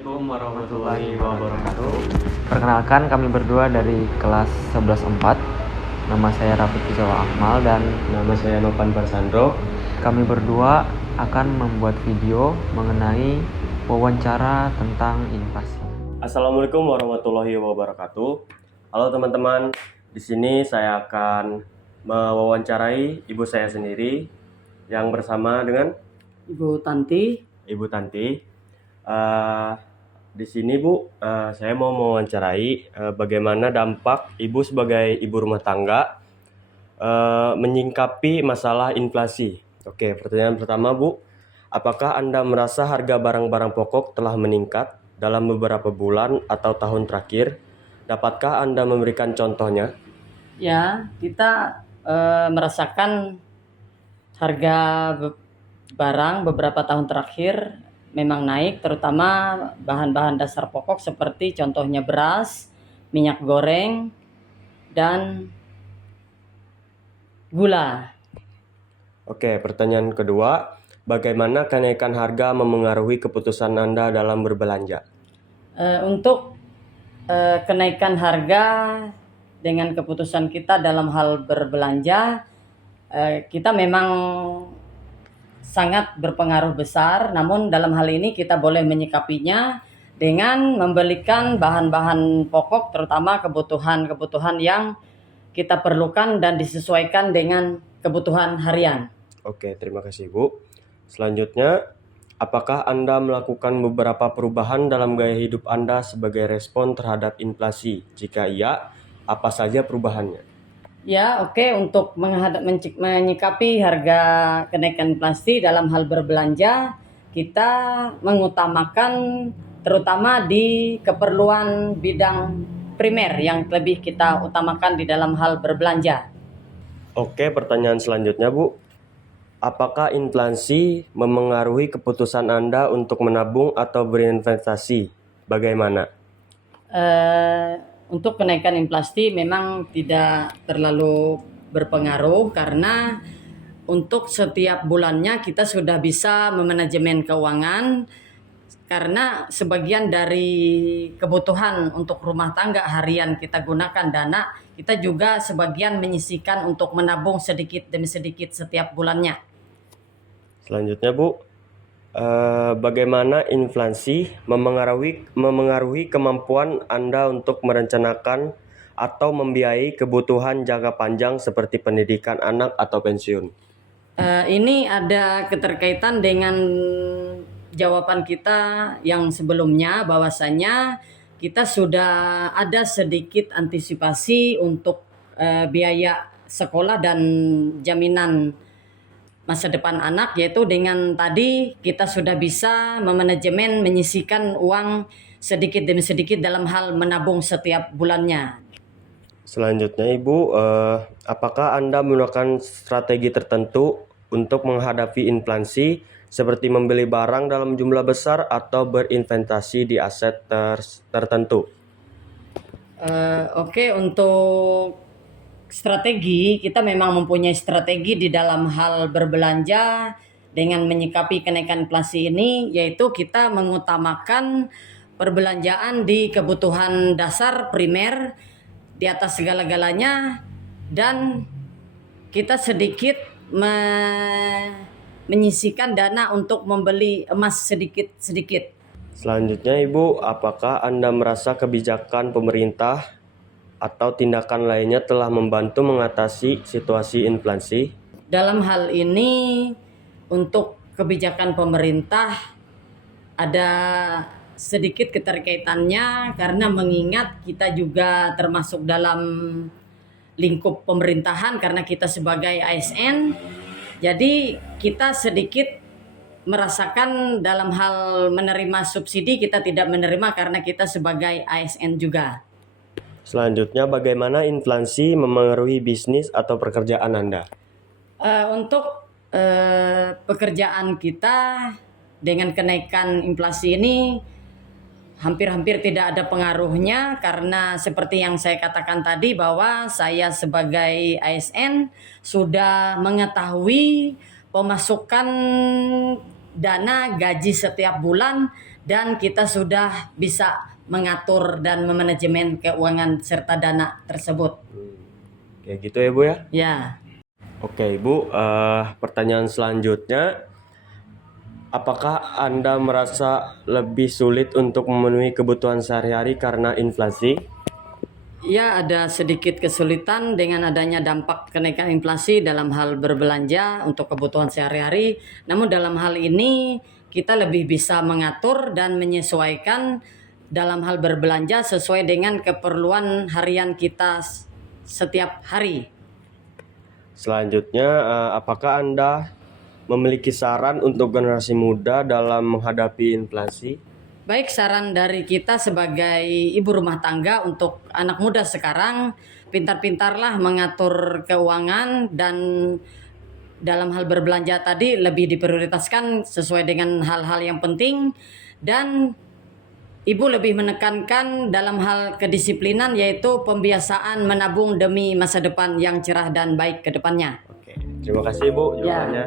Assalamualaikum warahmatullahi wabarakatuh. Perkenalkan, kami berdua dari kelas 11-4. Nama saya Rafiq Izawa Akmal dan Nama saya Novan Barsandro. kami berdua akan membuat video mengenai wawancara tentang inflasi. Assalamualaikum warahmatullahi wabarakatuh. Halo teman-teman, di sini saya akan mewawancarai ibu saya sendiri yang bersama dengan Ibu Tanti. Ibu Tanti. Di sini Bu, saya mau mewawancarai bagaimana dampak Ibu sebagai ibu rumah tangga menyingkapi masalah inflasi. Oke, pertanyaan pertama Bu, apakah Anda merasa harga barang-barang pokok telah meningkat dalam beberapa bulan atau tahun terakhir? Dapatkah Anda memberikan contohnya? Ya, kita merasakan harga barang beberapa tahun terakhir memang naik, terutama bahan-bahan dasar pokok seperti contohnya beras, minyak goreng, dan gula. Oke, pertanyaan kedua, bagaimana kenaikan harga memengaruhi keputusan Anda dalam berbelanja? Untuk kenaikan harga dengan keputusan kita dalam hal berbelanja, kita memang sangat berpengaruh besar, namun dalam hal ini kita boleh menyikapinya dengan membelikan bahan-bahan pokok, terutama kebutuhan-kebutuhan yang kita perlukan dan disesuaikan dengan kebutuhan harian. Oke, terima kasih Bu. Selanjutnya, apakah Anda melakukan beberapa perubahan dalam gaya hidup Anda sebagai respon terhadap inflasi? Jika iya, apa saja perubahannya? Ya, oke. Untuk menyikapi harga kenaikan inflasi dalam hal berbelanja, kita mengutamakan terutama di keperluan bidang primer yang lebih kita utamakan di dalam hal berbelanja. Oke, pertanyaan selanjutnya Bu. Apakah inflasi memengaruhi keputusan Anda untuk menabung atau berinvestasi? Bagaimana? Untuk kenaikan inflasi memang tidak terlalu berpengaruh karena untuk setiap bulannya kita sudah bisa memanajemen keuangan, karena sebagian dari kebutuhan untuk rumah tangga harian kita gunakan dana, kita juga sebagian menyisihkan untuk menabung sedikit demi sedikit setiap bulannya. Selanjutnya Bu, bagaimana inflasi memengaruhi kemampuan Anda untuk merencanakan atau membiayai kebutuhan jangka panjang seperti pendidikan anak atau pensiun? Ini ada keterkaitan dengan jawaban kita yang sebelumnya, bahwasanya kita sudah ada sedikit antisipasi untuk biaya sekolah dan jaminan masa depan anak, yaitu dengan tadi kita sudah bisa memanajemen menyisihkan uang sedikit demi sedikit dalam hal menabung setiap bulannya. Selanjutnya Ibu, apakah Anda menggunakan strategi tertentu untuk menghadapi inflasi seperti membeli barang dalam jumlah besar atau berinvestasi di aset tertentu? Oke, untuk strategi, kita memang mempunyai strategi di dalam hal berbelanja dengan menyikapi kenaikan inflasi ini, yaitu kita mengutamakan perbelanjaan di kebutuhan dasar primer di atas segala-galanya, dan kita sedikit menyisihkan dana untuk membeli emas sedikit-sedikit. Selanjutnya Ibu, apakah Anda merasa kebijakan pemerintah atau tindakan lainnya telah membantu mengatasi situasi inflasi? Dalam hal ini, untuk kebijakan pemerintah ada sedikit keterkaitannya, karena mengingat kita juga termasuk dalam lingkup pemerintahan karena kita sebagai ASN. Jadi kita sedikit merasakan dalam hal menerima subsidi, kita tidak menerima karena kita sebagai ASN juga. Selanjutnya, bagaimana inflasi memengaruhi bisnis atau pekerjaan Anda? Untuk pekerjaan kita dengan kenaikan inflasi ini hampir-hampir tidak ada pengaruhnya, karena seperti yang saya katakan tadi bahwa saya sebagai ASN sudah mengetahui pemasukan dana gaji setiap bulan dan kita sudah bisa mengatur dan memanajemen keuangan serta dana tersebut. Kayak gitu ya Bu ya. Ya. Oke Ibu, pertanyaan selanjutnya, apakah Anda merasa lebih sulit untuk memenuhi kebutuhan sehari-hari karena inflasi? Ya, ada sedikit kesulitan dengan adanya dampak kenaikan inflasi dalam hal berbelanja untuk kebutuhan sehari-hari. Namun dalam hal ini kita lebih bisa mengatur dan menyesuaikan dalam hal berbelanja sesuai dengan keperluan harian kita setiap hari. Selanjutnya, apakah Anda memiliki saran untuk generasi muda dalam menghadapi inflasi? Baik, saran dari kita sebagai ibu rumah tangga untuk anak muda sekarang, pintar-pintarlah mengatur keuangan dan dalam hal berbelanja tadi lebih diprioritaskan sesuai dengan hal-hal yang penting, dan Ibu lebih menekankan dalam hal kedisiplinan yaitu pembiasaan menabung demi masa depan yang cerah dan baik ke depannya. Oke, terima kasih Ibu Ya. jawabannya.